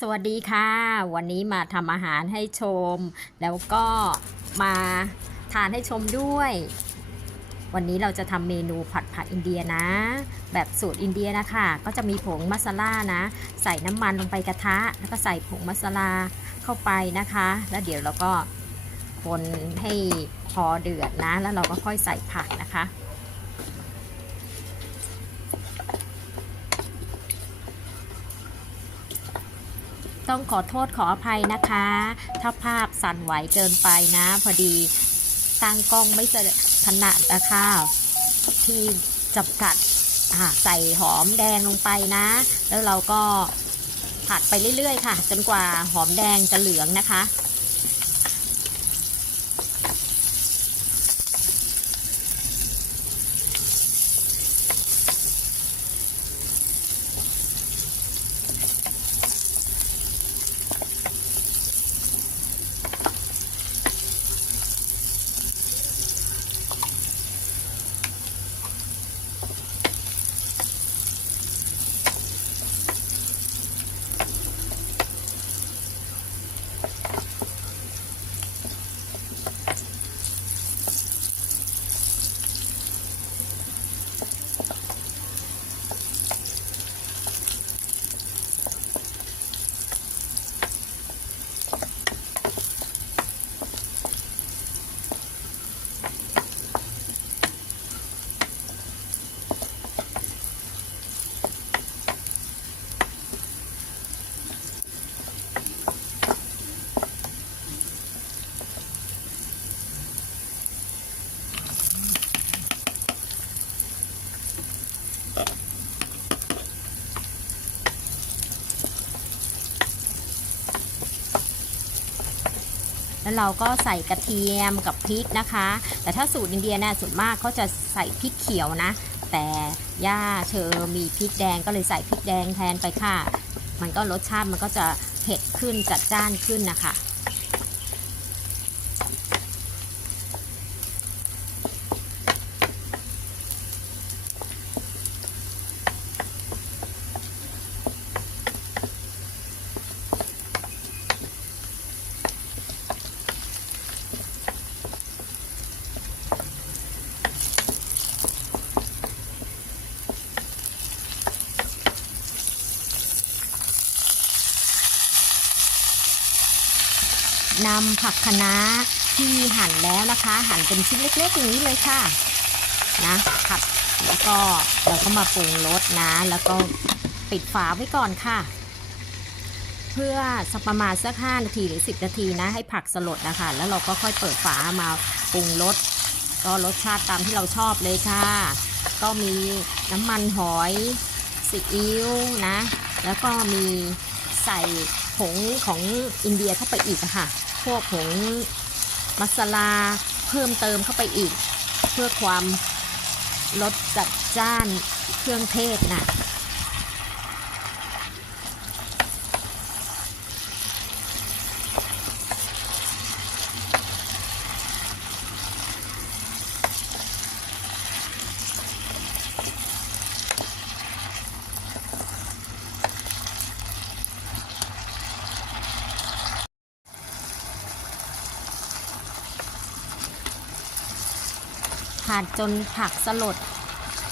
สวัสดีค่ะ วันนี้มาทำอาหารให้ชม แล้วก็มาทานให้ชมด้วย วันนี้เราจะทำเมนูผัดผักอินเดียนะ แบบสูตรอินเดียนะคะ ก็จะมีผงมัสลานะ ใส่น้ำมันลงไปกระทะ แล้วก็ใส่ผงมัสลาเข้าไปนะคะ แล้วเดี๋ยวเราก็คนให้พอเดือดนะ แล้วเราก็ค่อยใส่ผักนะคะ ต้องขอโทษขออภัยนะคะ ถ้าภาพสั่นไหวเกินไปนะ พอดีตั้งกล้องไม่ถนัดนะคะที่จับกัดอ่าใส่หอมแดงลงไปนะ แล้วเราก็ผัดไปเรื่อยๆ ค่ะ จนกว่าหอมแดงจะเหลืองนะคะ แล้วเราก็ใส่กระเทียมกับพริกนะคะ แต่ถ้าสูตรอินเดียเนี่ยส่วนมากเขาจะใส่พริกเขียวนะ แต่ย่าเชอมีพริกแดงก็เลยใส่พริกแดงแทนไปค่ะ มันก็รสชาติมันก็จะเผ็ดขึ้นจัดจ้านขึ้นนะคะ นำผักคะน้าที่หั่นแล้วนะคะ หั่นเป็นชิ้นเล็กๆอย่างนี้เลยค่ะนะผัดแล้วก็เราก็มาปรุงรสนะ แล้วก็ปิดฝาไว้ก่อนค่ะ เพื่อสักประมาณสัก5นาทีหรือ 10 นาทีนะ ให้ผักสลดนะคะ แล้วเราก็ค่อยเปิดฝามาปรุงรสก็รสชาติตามที่เราชอบเลยค่ะ ก็มีน้ำมันหอยซีอิ๊วนะ แล้วก็มีใส่ผงของอินเดียเข้าไปอีกค่ะ พวกผงมัสลาเพิ่มเติมเข้าไปอีก เพื่อความรสจัดจ้านเครื่องเทศน่ะ ผัดจนผักสลด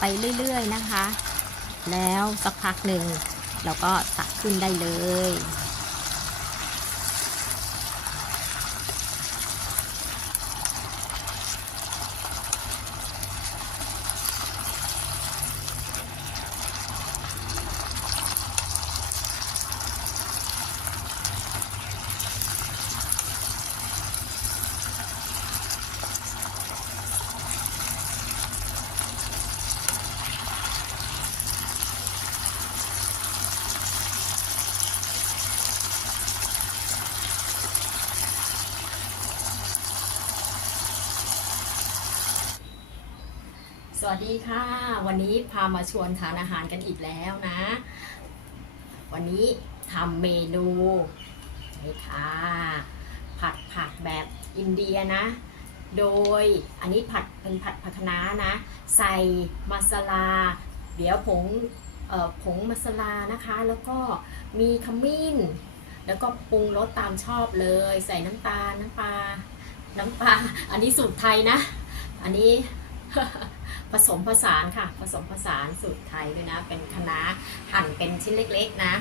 ไปเรื่อย ๆ นะคะ แล้วสักพักหนึ่งเราก็ตักขึ้นได้เลย วัสดีค่ะ วันนี้พามาชวนทานอาหารกันอีกแล้วนะ วันนี้ทำเมนูนี่ค่ะ ผัดผักแบบอินเดียนะ โดยอันนี้ผัดเป็นผัดผักคะน้านะ ใส่มาสลา เดี๋ยวผงผงมาสลานะคะ แล้วก็มีขมิ้น แล้วก็ปรุงรสตามชอบเลย ใส่น้ำตาลน้ำปลาน้ำปลา อันนี้สูตรไทยนะ อันนี้ ผสมผสานค่ะ ผสมผสานสูตรไทยด้วยนะ เป็นคณะหั่นเป็นชิ้นเล็กๆนะ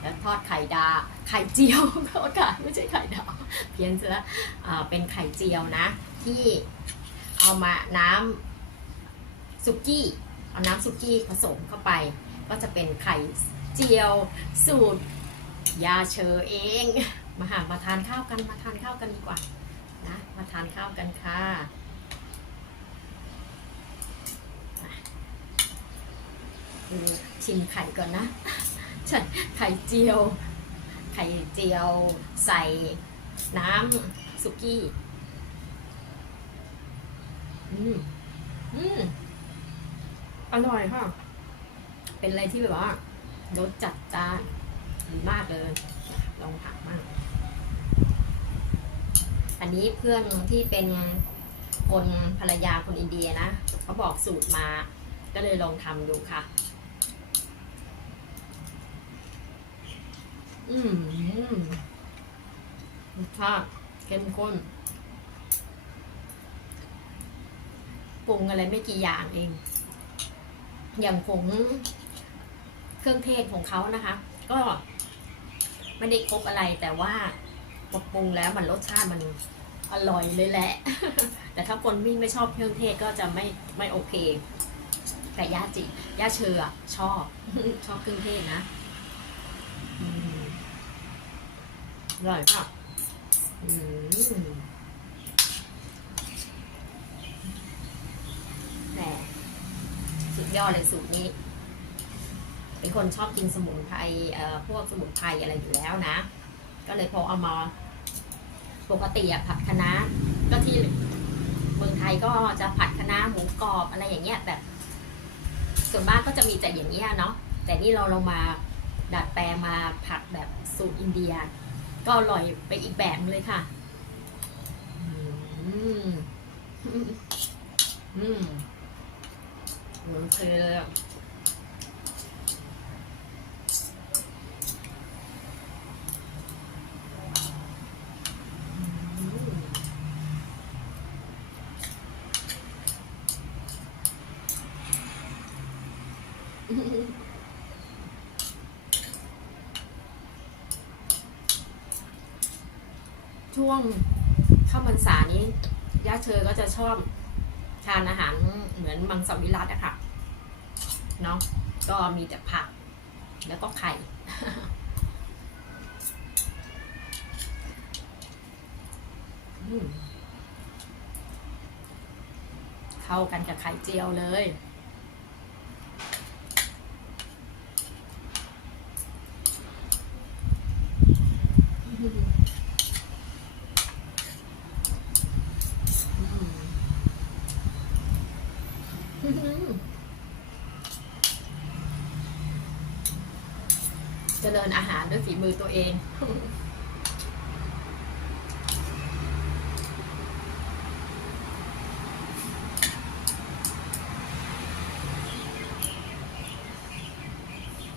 แล้วทอดไข่ดาไข่เจียวขอโอกาสไม่ใช่ไข่ดาวเพี้ยนซะแล้วอ่าเป็นไข่เจียวนะ ที่เอามาน้ำสุกี้ เอาน้ำสุกี้ผสมเข้าไป ก็จะเป็นไข่เจียวสูตรยาเชอเอง มาหามาทานข้าวกันมาทานข้าวกันดีกว่านะมาทานข้าวกันค่ะ ชิมไข่ก่อนนะใช่ไข่เจียว ไข่เจียวใส่น้ำสุกี้ อืม อืม อร่อยค่ะ เป็นอะไรที่แบบว่ารสจัดจ้านดีมากเลย ลองผักมาก อันนี้เพื่อนที่เป็นคนภรรยาคนอินเดียนะเขาบอกสูตรมา ก็เลยลองทำดูค่ะ อืมรสชาติเข้มข้นปรุงอะไรไม่กี่อย่างเอง อย่างผงเครื่องเทศของเขานะคะ ก็ไม่ได้ครบอะไรแต่ว่าปรุงแล้วมันรสชาติมันอร่อยเลยแหละ แต่ถ้าคนวิ่งไม่ชอบเครื่องเทศก็จะไม่ไม่โอเค แต่ย่าจิย่าเชออชอบ ชอบเครื่องเทศนะ อืม อร่อยค่ะอืมแต่สุดยอดเลยสูตรนี้ เป็นคนชอบกินสมุนไพรเอ่อพวกสมุนไพรอะไรอยู่แล้วนะ ก็เลยพอเอามาปกติอะผัดคะน้าก็ที่เมืองไทยก็จะผัดคะน้าหมูกรอบอะไรอย่างเงี้ยแบบ ส่วนมากก็จะมีแต่อย่างเงี้ยเนาะแต่นี่เราลงมาดัดแปลงมาผัดแบบสูตรอินเดีย ก็อร่อยไปอีกแบบเลยค่ะ อืม อืมเหมือนเคยเลยอะ ช่วงเข้าพรรษานี้ย่าเชอก็จะชอบทานอาหารเหมือนมังสวิรัตอะค่ะเนาะก็มีแต่ผัก แล้วก็ไข่เข้ากันกับไข่เจียวเลย เจริญอาหารด้วยฝี มือตัวเอง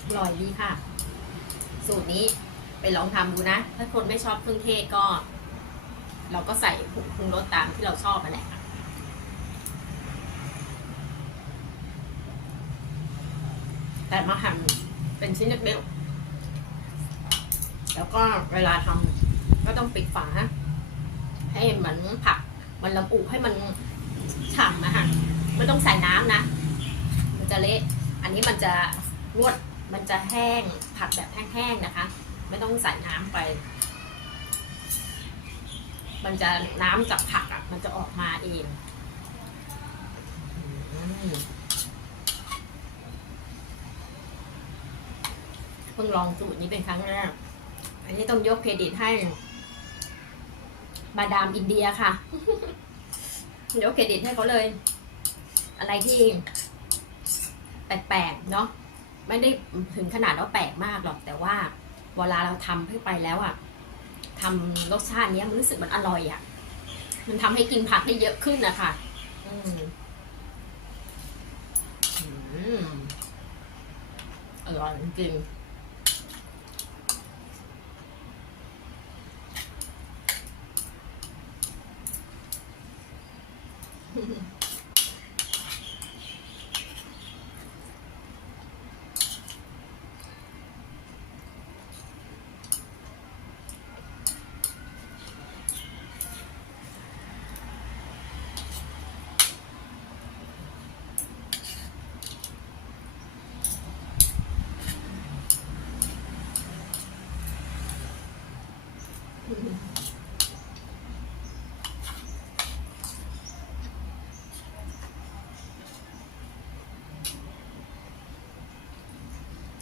อร่อยดีค่ะ สูตรนี้ไปลองทำดูนะ ถ้าคนไม่ชอบเครื่องเทศก็ เราก็ใส่ผงปรุงรสตามที่เราชอบมาแหละค่ะแต่มาหั่นเป็นชิ้นเล็กๆ แล้วก็เวลาทำก็ต้องปิดฝาให้เหมือนผัก มันละอุให้มันฉ่ำนะฮะไม่ต้องใส่น้ำนะ มันจะเละอันนี้มันจะรวดมันจะแห้งผัดแบบแห้งๆนะคะ ไม่ต้องใส่น้ำไป มันจะน้ำจากผักอะ มันจะออกมาเองเพิ่งลองสูตรนี้เป็นครั้งแรก อันนี้ต้องยกเครดิตให้ มาดามอินเดียค่ะ ยกเครดิตให้เขาเลย อะไรที่แปลกๆเนาะไม่ได้ถึงขนาดว่าแปลกมากหรอก แต่ว่าเวลาเราทำให้ไปแล้วอะทำรสชาติเนี้ยมันรู้สึกมันอร่อยอะมันทำให้กินผักได้เยอะขึ้นนะคะอืมอร่อยจริงๆ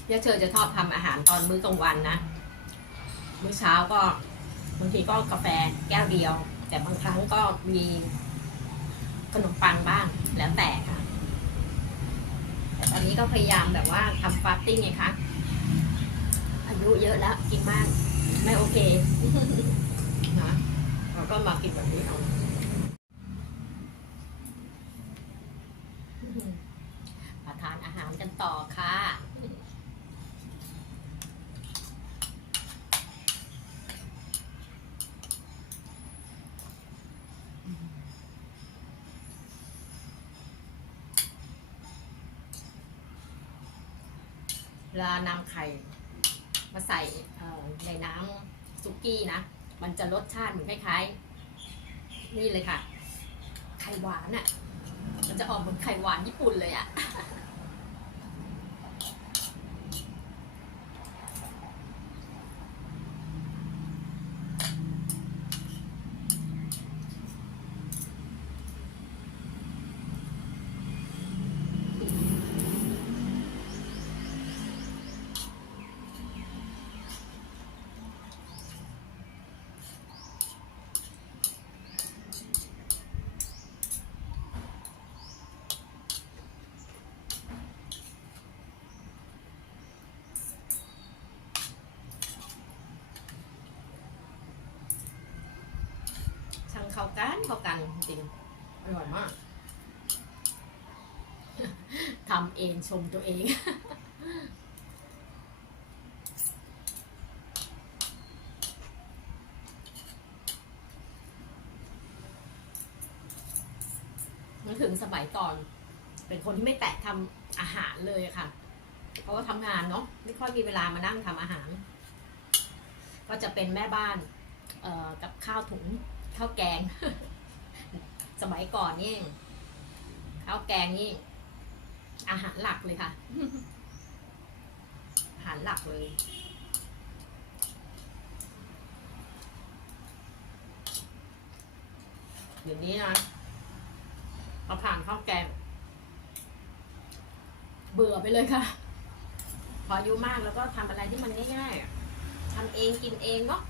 ย่าเชอจะชอบทำอาหารตอนมื้อกลางวันนะ มื้อเช้าก็บางทีก็กาแฟแก้วเดียว แต่บางครั้งก็มีขนมปังบ้างแล้วแต่ค่ะ แต่ตอนนี้ก็พยายามแบบว่าทำฟาสติ้งไงคะอายุเยอะแล้วกินมาก ไม่โอเคนะเราก็มากินแบบนี้เอาทานอาหารกันต่อค่ะ เวลานำไข่มาใส่ในน้ำซุกี้นะ มันจะรสชาติเหมือนคล้ายๆ นี่เลยค่ะ ไข่หวานอะ่ะ มันจะออกเหมือนไข่หวานญี่ปุ่นเลยอะ่ะ ช่าง เข้ากันเข้ากันจริงอร่อยมากทำเองชมตัวเองนึกถึงสมัยก่อน เป็นคนที่ไม่แตะทำอาหารเลยค่ะ เพราะว่าทำงานเนาะไม่ค่อยมีเวลามานั่งทำอาหาร ก็จะเป็นแม่บ้านกับข้าวถุง ข้าวแกง สมัยก่อนนี่ข้าวแกงนี่ อาหารหลักเลยค่ะ อาหารหลักเลยเดี๋ยวนี้นะพอผ่านข้าวแกง เบื่อไปเลยค่ะ พออายุมากแล้วก็ทำอะไรที่มันง่ายๆทำเองกินเองเนาะ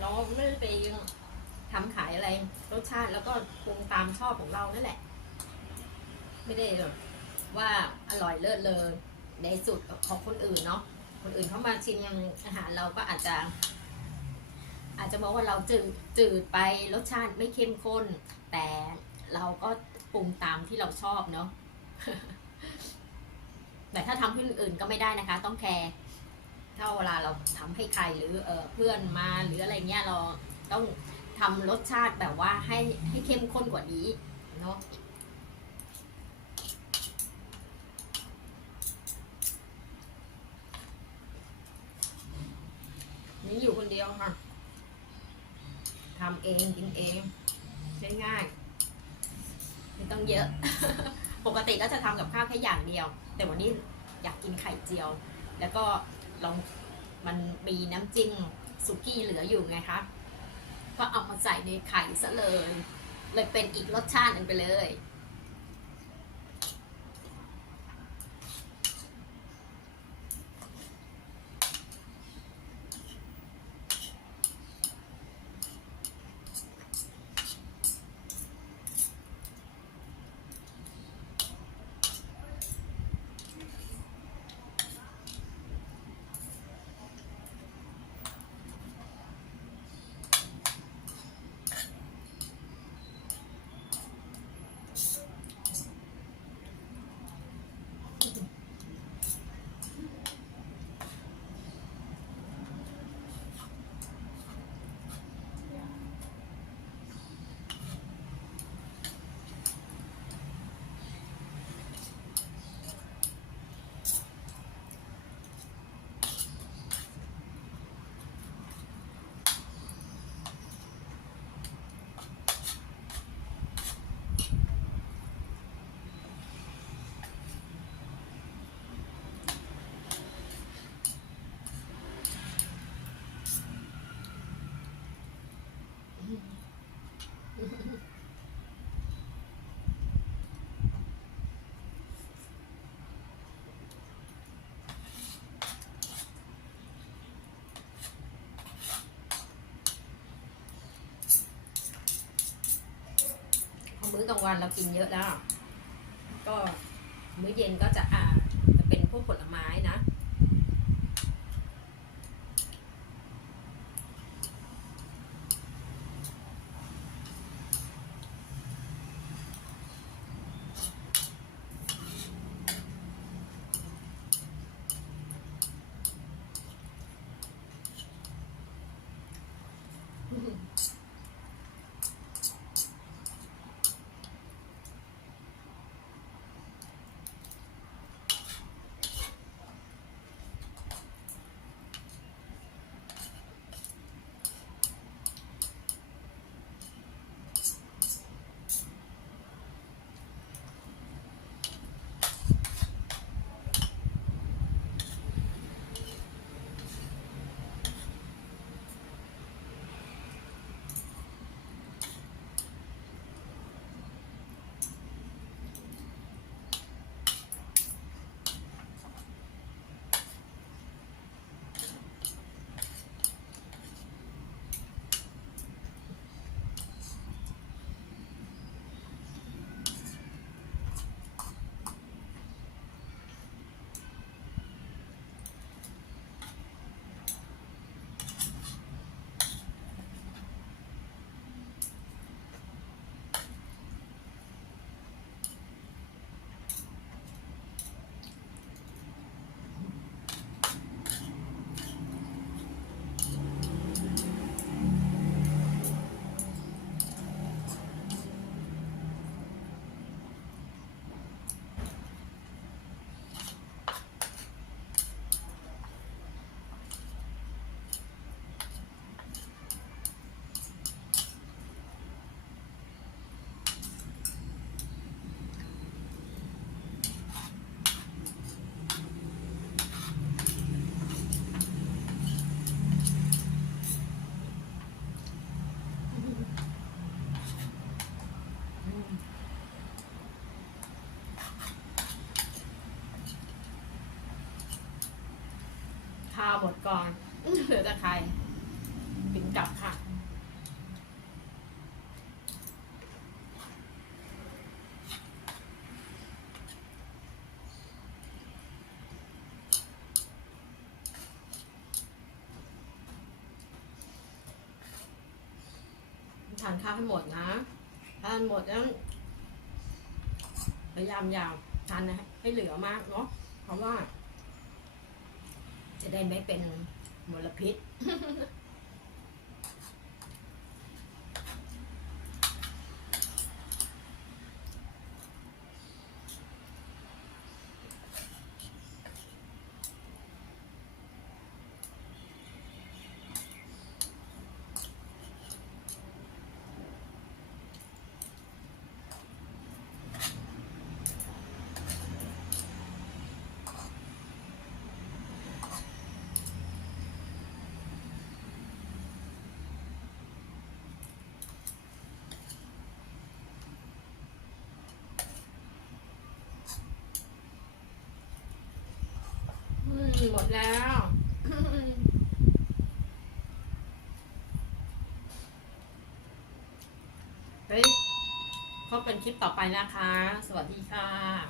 เราไม่ได้ไป ทำขายอะไรรสชาติแล้วก็ปรุงตามชอบของเรานั่นแหละ ไม่ได้แบบว่าอร่อยเลิศเลยในสุดของคนอื่นเนาะคนอื่นเข้ามาชิมอาหารเราก็อาจจะ อาจจะมองว่าเราจืดจืดไปรสชาติไม่เข้มข้น แต่เราก็ปรุงตามที่เราชอบเนาะแต่ถ้าทำให้คนอื่นก็ไม่ได้นะคะ ต้องแคร์ถ้าเวลาเราทำให้ใครหรือเออเพื่อนมาหรืออะไรเงี้ยเราต้อง ทำรสชาติแบบว่าให้ให้เข้มข้นกว่านี้เนาะนี่อยู่คนเดียวค่ะทำเองกินเองง่ายๆไม่ต้องเยอะ ปกติก็จะทำกับข้าวแค่อย่างเดียว แต่วันนี้อยากกินไข่เจียว แล้วก็ลองมันมีน้ำจิ้มสุกี้เหลืออยู่ไงคะ ก็เอามาใส่ในไข่ซะเลย เลยเป็นอีกรสชาติหนึ่งไปเลย อกลางวันเรากินเยอะแล้ว ก็มื้อเย็นก็จะอ่าจะเป็นพวกผลไม้นะ หมดก่อนเหลือแต่ไข่ปิ่นกลับค่ะทานข้าวให้หมดนะทานหมดแล้วพยายามอย่าทานให้เหลือมากเนาะเพราะว่า จะได้ไม่เป็นมลพิษ อืมหมดแล้วเฮ้ยพบกันคลิปต่อไปนะคะ สวัสดีค่ะ